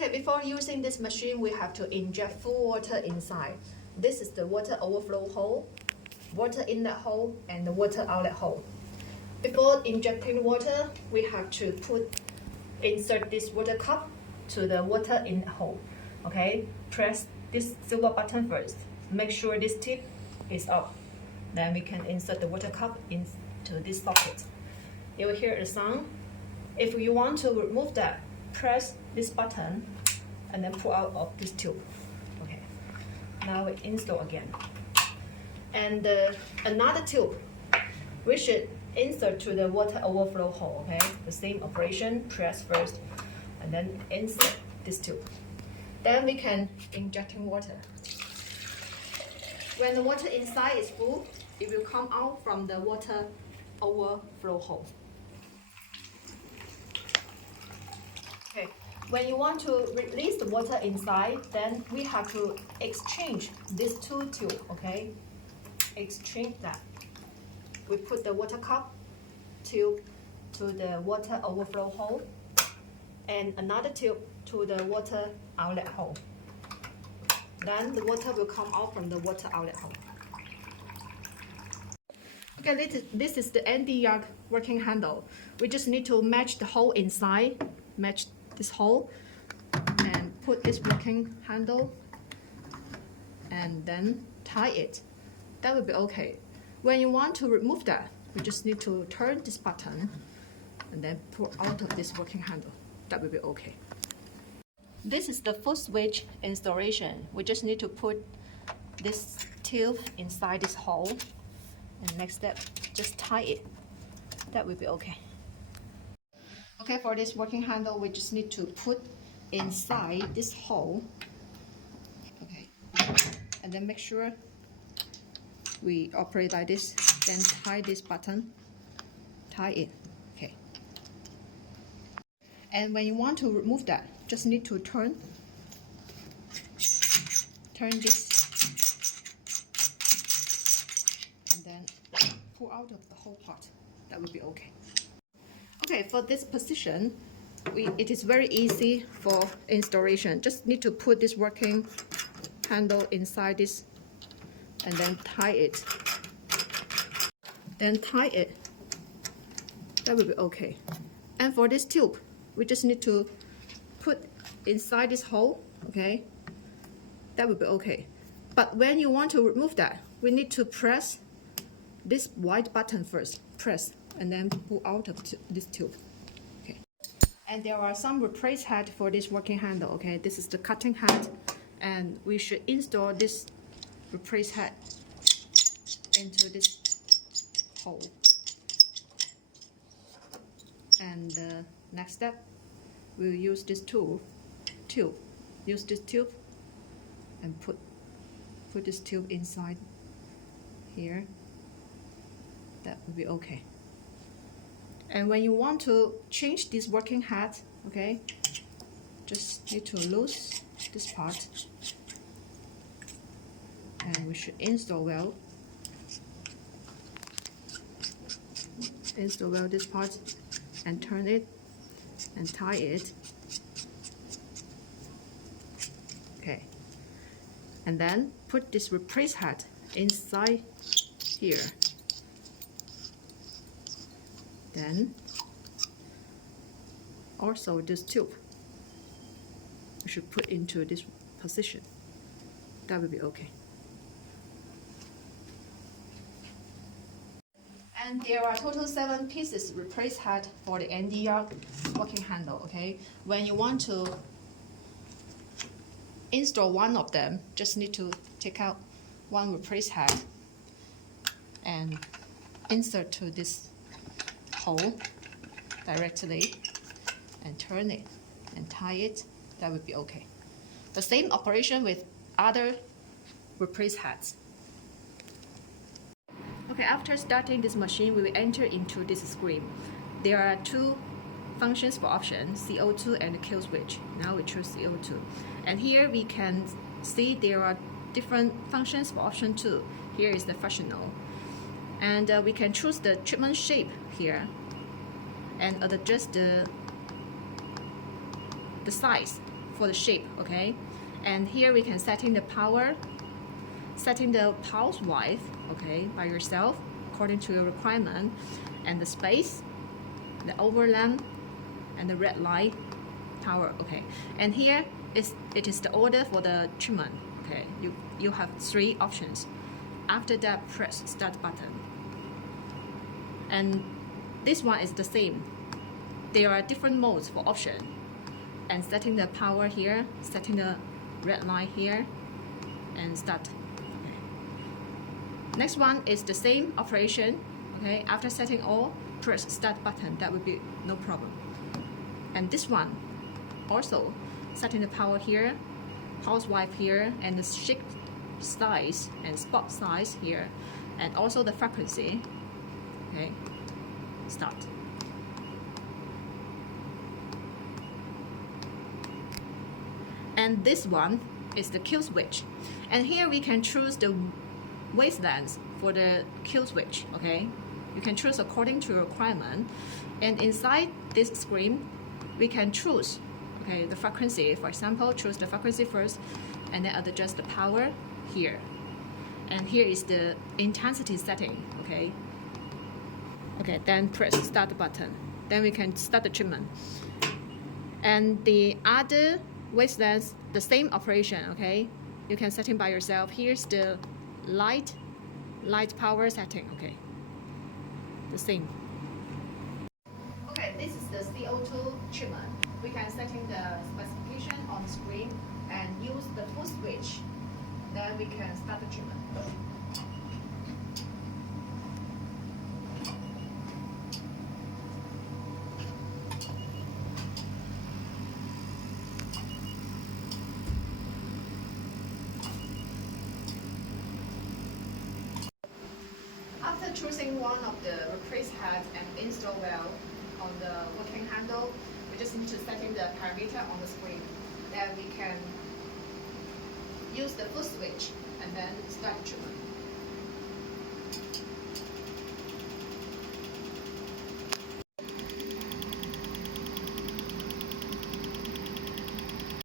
Okay, before using this machine, we have to inject full water inside. This is the water overflow hole, water inlet hole, and the water outlet hole. Before injecting water, we have to insert this water cup to the water inlet hole. Okay, press this silver button first. Make sure this tip is up. Then we can insert the water cup into this socket. You will hear a sound. If you want to remove that, press this button and then pull out of this tube. Okay, now we install again. And another tube, we should insert to the water overflow hole. Okay, the same operation, press first and then insert this tube. Then we can injecting water. When the water inside is full, it will come out from the water overflow hole. Okay, when you want to release the water inside, then we have to exchange these two tubes, okay? Exchange that. We put the water cup tube to the water overflow hole and another tube to the water outlet hole. Then the water will come out from the water outlet hole. Okay, this is the ND-YAG working handle. We just need to match the hole inside, match this hole, and put this working handle, and then tie it. That will be okay. When you want to remove that, we just need to turn this button and then pull out of this working handle. That will be okay. This is the foot switch installation. We just need to put this tube inside this hole. And next step, just tie it. That will be okay. Okay, for this working handle, we just need to put inside this hole. Okay, and then make sure we operate like this. Then tie this button, tie it. Okay. And when you want to remove that, just need to turn this, and then pull out of the whole part. That will be okay. Okay, for this position, it is very easy for installation. Just need to put this working handle inside this and then tie it. Then tie it. That will be okay. And for this tube, we just need to put inside this hole, okay? That will be okay. But when you want to remove that, we need to press this white button first. Press and then pull out of this tube. Okay. And there are some replace head for this working handle. Okay, this is the cutting head, and we should install this replace head into this hole. And the next step, we'll use this tube. Use this tube and put this tube inside here. That will be okay. And when you want to change this working head, okay, just need to loose this part, and we should install well this part and turn it and tie it. Okay, and then put this replace head inside here. Then also this tube we should put into this position. That will be okay. And there are total 7 pieces replace head for the ND-YAG working handle. Okay, when you want to install one of them, just need to take out one replace head and insert to this hole directly and turn it and tie it. That would be okay. The same operation with other replace heads. Okay, after starting this machine, we will enter into this screen. There are 2 functions for option, CO2 and kill switch. Now we choose CO2. And here we can see there are different functions for option 2. Here is the fractional. And we can choose the treatment shape here and adjust the size for the shape, okay? And here we can setting the power, setting the pulse width, okay, by yourself according to your requirement, and the space, the overlap, and the red light power, okay. And here it is the order for the treatment, okay. You have 3 options. After that, press start button. And this one is the same. There are different modes for option. And setting the power here, setting the red light here, and start. Okay. Next one is the same operation. Okay. After setting all, press start button. That would be no problem. And this one, also setting the power here, pulse width here, and the shape size and spot size here, and also the frequency. Okay, start. And this one is the kill switch, and here we can choose the wavelength for the kill switch. Okay, you can choose according to your requirement, and inside this screen we can choose, okay, the frequency. For example, choose the frequency first, and then adjust the power here. And here is the intensity setting, okay? Okay, then press start button. Then we can start the treatment. And the other wavelength, the same operation, okay? You can set it by yourself. Here's the light power setting, okay? The same. Okay, this is the CO2 treatment. We can set in the specification on the screen and use the full switch. Then we can start the treatment. After choosing one of the replace head and install well on the working handle, we just need to set in the parameter on the screen. Then we can use the full switch and then start the treatment.